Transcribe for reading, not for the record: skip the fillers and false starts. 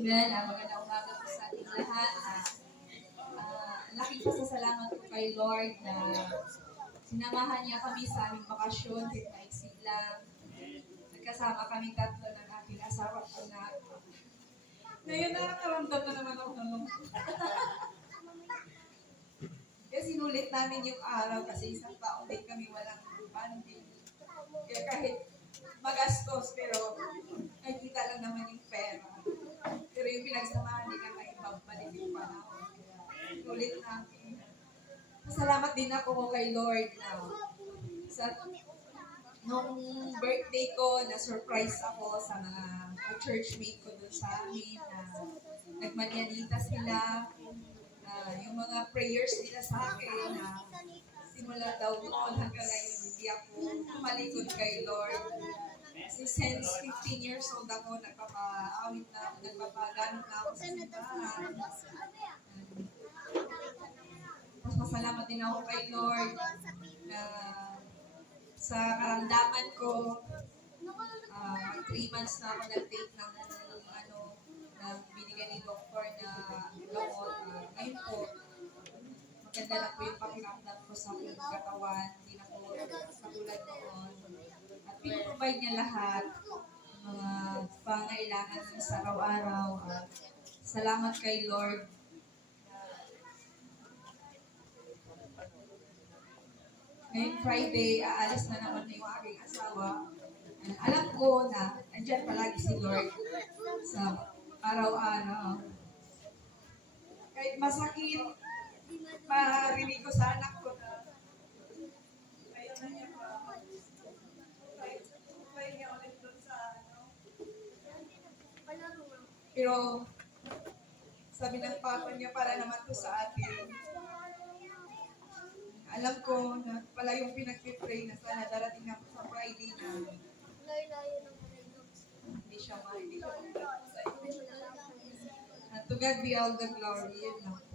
Amen. Magandang umaga po sa ating lahat. Laking pasasalamat po kay Lord na sinamahan niya kami sa aming bakasyon kahit maiksi lang. Nagkasama kami tatlo ng aking asawa at anak. Ngayon nakakaramdam na naman ako ng lungkot. Kaya sinulit namin yung araw kasi isang taon din kami walang banding. Kaya kahit magastos pero ay kita lang naman yung pera. Pero yung pinagsamahan din naman ibabalik yung panahon. Ulit namin. Masalamat din ako kay Lord na sa nung birthday ko, na-surprise ako sa mga churchmate ko doon sa amin na nagmanyanita sila. Yung mga prayers nila sa akin na simula daw noon hanggang ngayon hindi ako tumalikod kay Lord. Kasi since 15 years old ako, nagpapa-awit na ako, nagpapaganong na ako sa simbahan. Mas masalamat din ako kay Lord na sa karamdaman ko, 3 months na ako nag-take ng binigay ni Doktor na gamot. Ngayon po, maganda na po yung pakiramdam ko sa aking katawan. Hindi na po katulad noon. At pinaprovide niya lahat ng mga pangailangan sa araw-araw. Salamat kay Lord. Ngayong Friday, aalis na naman yung aking asawa. Alam ko na andyan palagi si Lord sa araw-araw. Kahit masakit, marinig ko sa anak ko na ayaw na niya try niya ulit doon sa Pero sabi ng papa niya para naman to sa atin. Alam ko na pala yung pinag-pray na sana darating na sa Friday na hindi siya ma. To God be all the glory. Yun lang.